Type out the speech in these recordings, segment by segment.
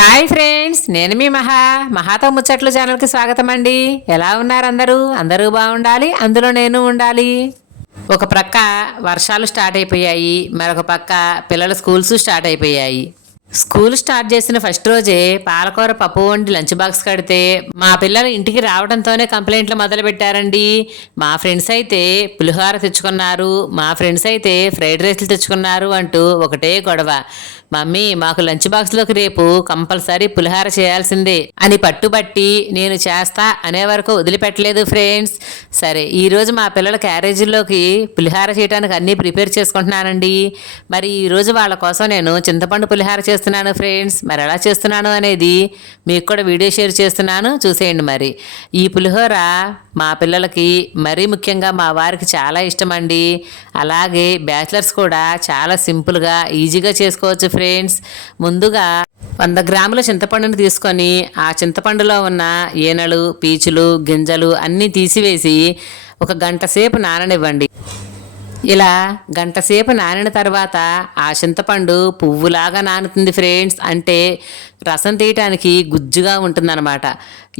Hi friends, నేను మీ మహాతో ముచ్చట్లు ఛానల్కి స్వాగతం అండి. ఎలా ఉన్నారు అందరూ బాగుండాలి, అందులో నేను ఉండాలి. ఒక ప్రక్క వర్షాలు స్టార్ట్ అయిపోయాయి, మరొక పక్క పిల్లల స్కూల్స్ స్టార్ట్ అయిపోయాయి. స్కూల్ స్టార్ట్ చేసిన ఫస్ట్ రోజే పాలకూర పప్పు వండి లంచ్ బాక్స్ కడితే మా పిల్లలు ఇంటికి రావడంతోనే కంప్లైంట్లు మొదలు పెట్టారండి. మా ఫ్రెండ్స్ అయితే పులిహోర తెచ్చుకున్నారు, మా ఫ్రెండ్స్ అయితే ఫ్రైడ్ రైస్లు తెచ్చుకున్నారు అంటూ ఒకటే గొడవ. మమ్మీ, మాకు లంచ్ బాక్స్లోకి రేపు కంపల్సరీ పులిహోర చేయాల్సిందే అని పట్టుబట్టి నేను చేస్తా అనే వరకు వదిలిపెట్టలేదు ఫ్రెండ్స్. సరే, ఈరోజు మా పిల్లల క్యారేజీల్లోకి పులిహోర చేయడానికి అన్నీ ప్రిపేర్ చేసుకుంటున్నానండి. మరి ఈరోజు వాళ్ళ కోసం నేను చింతపండు పులిహోర చేస్తున్నాను ఫ్రెండ్స్. మరి ఎలా చేస్తున్నాను అనేది మీకు కూడా వీడియో షేర్ చేస్తున్నాను, చూసేయండి. మరి ఈ పులిహోర మా పిల్లలకి, మరీ ముఖ్యంగా మా వారికి చాలా ఇష్టం అండి. అలాగే బ్యాచిలర్స్ కూడా చాలా సింపుల్గా ఈజీగా చేసుకోవచ్చు ఫ్రెండ్స్. ముందుగా 100 గ్రాముల చింతపండుని తీసుకొని ఆ చింతపండులో ఉన్న ఈనెలు, పీచులు, గింజలు అన్నీ తీసివేసి ఒక గంట సేపు నాననివ్వండి. ఇలా గంట సేపు నానిన తర్వాత ఆ చింతపండు పువ్వులాగా నానుతుంది ఫ్రెండ్స్. అంటే రసం తీయటానికి గుజ్జుగా ఉంటుందన్నమాట.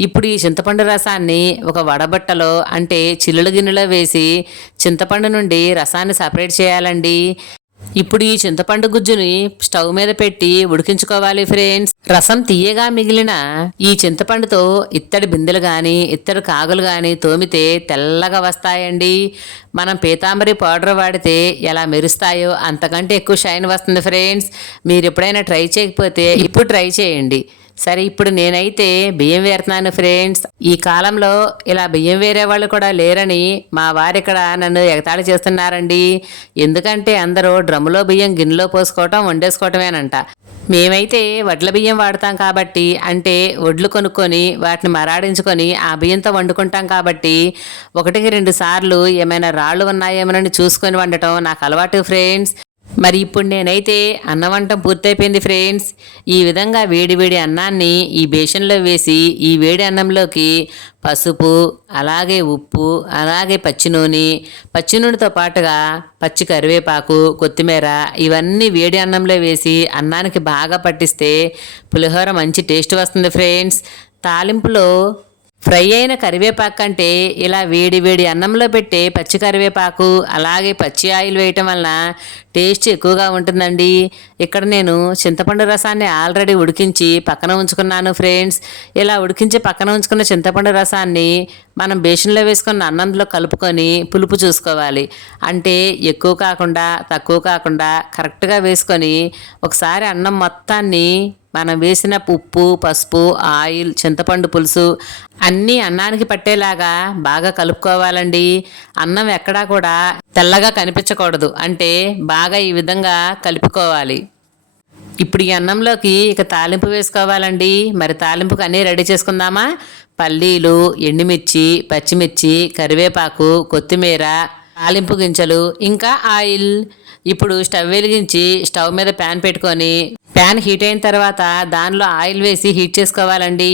ఇప్పుడు ఈ చింతపండు రసాన్ని ఒక వడబట్టలో అంటే చిల్లుల గిన్నెలో వేసి చింతపండు నుండి రసాన్ని సపరేట్ చేయాలండి. ఇప్పుడు ఈ చింతపండు గుజ్జుని స్టవ్ మీద పెట్టి ఉడికించుకోవాలి ఫ్రెండ్స్. రసం తీయగా మిగిలిన ఈ చింతపండుతో ఇత్తడి బిందెలు కానీ ఇత్తడి కాగులు కానీ తోమితే తెల్లగా వస్తాయండి. మనం పీతాంబరి పౌడర్ వాడితే ఎలా మెరుస్తాయో అంతకంటే ఎక్కువ షైన్ వస్తుంది ఫ్రెండ్స్. మీరు ఎప్పుడైనా ట్రై చేయకపోతే ఇప్పుడు ట్రై చేయండి. సరే, ఇప్పుడు నేనైతే బియ్యం వేరుతున్నాను ఫ్రెండ్స్. ఈ కాలంలో ఇలా బియ్యం వేరే వాళ్ళు కూడా లేరని మా వారు ఇక్కడ నన్ను ఎగతాళి చేస్తున్నారండి. ఎందుకంటే అందరూ డ్రమ్ములో బియ్యం గిన్నెలో పోసుకోవటం, వండేసుకోవటమేనంట. మేమైతే వడ్ల బియ్యం వాడతాం కాబట్టి, అంటే వడ్లు కొనుక్కొని వాటిని మరాడించుకొని ఆ బియ్యంతో వండుకుంటాం కాబట్టి 1-2 సార్లు ఏమైనా రాళ్ళు ఉన్నాయేమోనని చూసుకొని వండటం నాకు అలవాటు ఫ్రెండ్స్. మరి ఇప్పుడు నేనైతే అన్నం వంటం పూర్తయిపోయింది ఫ్రెండ్స్. ఈ విధంగా వేడి అన్నాన్ని ఈ బేషన్లో వేసి ఈ వేడి అన్నంలోకి పసుపు, అలాగే ఉప్పు, అలాగే పచ్చి నూనెతో పాటుగా పచ్చి కరివేపాకు, కొత్తిమీర ఇవన్నీ వేడి అన్నంలో వేసి అన్నానికి బాగా పట్టిస్తే పులిహోర మంచి టేస్ట్ వస్తుంది ఫ్రెండ్స్. తాలింపులో ఫ్రై అయిన కరివేపాకు కంటే ఇలా వేడి అన్నంలో పెట్టే పచ్చి కరివేపాకు, అలాగే పచ్చి ఆయిల్ వేయటం వలన టేస్ట్ ఎక్కువగా ఉంటుందండి. ఇక్కడ నేను చింతపండు రసాన్ని ఆల్రెడీ ఉడికించి పక్కన ఉంచుకున్నాను ఫ్రెండ్స్. ఇలా ఉడికించి పక్కన ఉంచుకున్న చింతపండు రసాన్ని మనం బేషన్లో వేసుకున్న అన్నంలో కలుపుకొని పులుపు చూసుకోవాలి. అంటే ఎక్కువ కాకుండా తక్కువ కాకుండా కరెక్ట్గా వేసుకొని ఒకసారి అన్నం మొత్తాన్ని మనం వేసిన ఉప్పు, పసుపు, ఆయిల్, చింతపండు పులుసు అన్నీ అన్నానికి పట్టేలాగా బాగా కలుపుకోవాలండి. అన్నం ఎక్కడా కూడా తెల్లగా కనిపించకూడదు, అంటే బాగా ఈ విధంగా కలుపుకోవాలి. ఇప్పుడు ఈ అన్నంలోకి ఇక తాలింపు వేసుకోవాలండి. మరి తాలింపుకి అన్నీ రెడీ చేసుకుందామా? పల్లీలు, ఎండుమిర్చి, పచ్చిమిర్చి, కరివేపాకు, కొత్తిమీర, తాలింపు గింజలు, ఇంకా ఆయిల్. ఇప్పుడు స్టవ్ వెలిగించి స్టవ్ మీద ప్యాన్ పెట్టుకొని ప్యాన్ హీట్ అయిన తర్వాత దానిలో ఆయిల్ వేసి హీట్ చేసుకోవాలండి.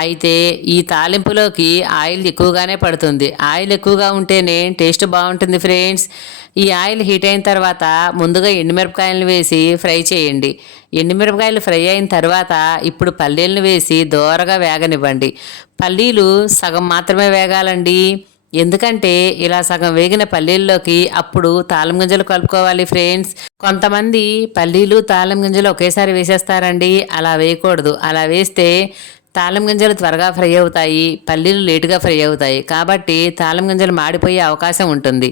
అయితే ఈ తాలింపులోకి ఆయిల్ ఎక్కువగానే పడుతుంది. ఆయిల్ ఎక్కువగా ఉంటేనే టేస్ట్ బాగుంటుంది ఫ్రెండ్స్. ఈ ఆయిల్ హీట్ అయిన తర్వాత ముందుగా ఎండుమిరపకాయలను వేసి ఫ్రై చేయండి. ఎండుమిరపకాయలు ఫ్రై అయిన తర్వాత ఇప్పుడు పల్లీలను వేసి దోరగా వేగనివ్వండి. పల్లీలు సగం మాత్రమే వేగాలండి. ఎందుకంటే ఇలా సగం వేగిన పల్లీల్లోకి అప్పుడు తాళం గింజలు కలుపుకోవాలి ఫ్రెండ్స్. కొంతమంది పల్లీలు, తాళం గింజలు ఒకేసారి వేసేస్తారండి. అలా వేయకూడదు. అలా వేస్తే తాళం గింజలు త్వరగా ఫ్రై అవుతాయి, పల్లీలు లేటుగా ఫ్రై అవుతాయి. కాబట్టి తాళం గింజలు మాడిపోయే అవకాశం ఉంటుంది.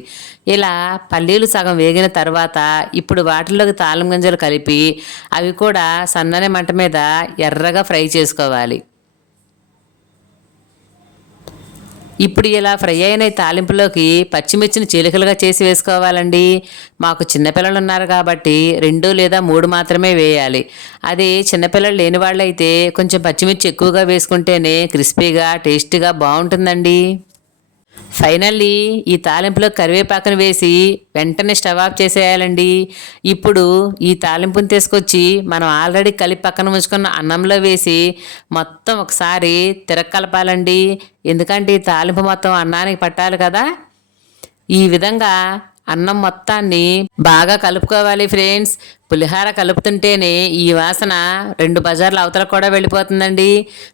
ఇలా పల్లీలు సగం వేగిన తర్వాత ఇప్పుడు వాటిల్లోకి తాళం గింజలు కలిపి అవి కూడా సన్నని మంట మీద ఎర్రగా ఫ్రై చేసుకోవాలి. ఇప్పుడు ఇలా ఫ్రై అయిన తాలింపులోకి పచ్చిమిర్చిని చీలికలుగా చేసి వేసుకోవాలండి. మాకు చిన్నపిల్లలు ఉన్నారు కాబట్టి 2 లేదా 3 మాత్రమే వేయాలి. అదే చిన్నపిల్లలు లేని వాళ్ళైతే కొంచెం పచ్చిమిర్చి ఎక్కువగా వేసుకుంటేనే క్రిస్పీగా టేస్టీగా బాగుంటుందండి. ఫైనల్లీ ఈ తాలింపులో కరివేపాకును వేసి వెంటనే స్టవ్ ఆఫ్ చేసేయాలండి. ఇప్పుడు ఈ తాలింపుని తీసుకొచ్చి మనం ఆల్రెడీ కలిపి పక్కన ఉంచుకున్న అన్నంలో వేసి మొత్తం ఒకసారి తిరగకలపాలండి. ఎందుకంటే ఈ తాలింపు మొత్తం అన్నానికి పట్టాలి కదా. ఈ విధంగా అన్నం మొత్తాన్ని బాగా కలుపుకోవాలి ఫ్రెండ్స్. పులిహార కలుపుతుంటేనే ఈ వాసన 2 బజార్ల అవతల కూడా వెళ్ళిపోతుందండి.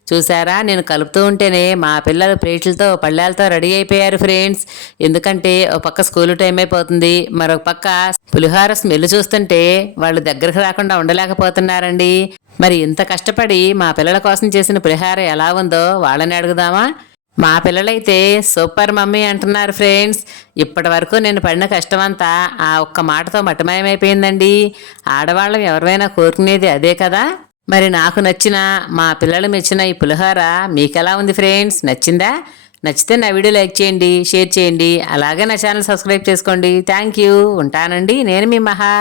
చూసారా, నేను కలుపుతూ ఉంటేనే మా పిల్లలు ప్లేట్లతో పళ్ళాలతో రెడీ అయిపోయారు ఫ్రెండ్స్. ఎందుకంటే ఒక పక్క స్కూల్ టైం అయిపోతుంది, మరొక పక్క పులిహార స్మెల్ చూస్తుంటే వాళ్ళు దగ్గరకు రాకుండా ఉండలేకపోతున్నారండి. మరి ఇంత కష్టపడి మా పిల్లల కోసం చేసిన పులిహార ఎలా ఉందో వాళ్ళని అడుగుదామా? మా పిల్లలైతే సూపర్ మమ్మీ అంటున్నారు ఫ్రెండ్స్. ఇప్పటి వరకు నేను పడిన కష్టమంతా ఆ ఒక్క మాటతో మటమయమైపోయిందండి. ఆడవాళ్ళం ఎవరైనా కోరుకునేది అదే కదా. మరి నాకు నచ్చిన, మా పిల్లలు మెచ్చిన ఈ పులిహోర మీకెలా ఉంది ఫ్రెండ్స్? నచ్చిందా? నచ్చితే నా వీడియో లైక్ చేయండి, షేర్ చేయండి, అలాగే నా ఛానల్ సబ్స్క్రైబ్ చేసుకోండి. Thank you. ఉంటానండి. నేను మీ మహా.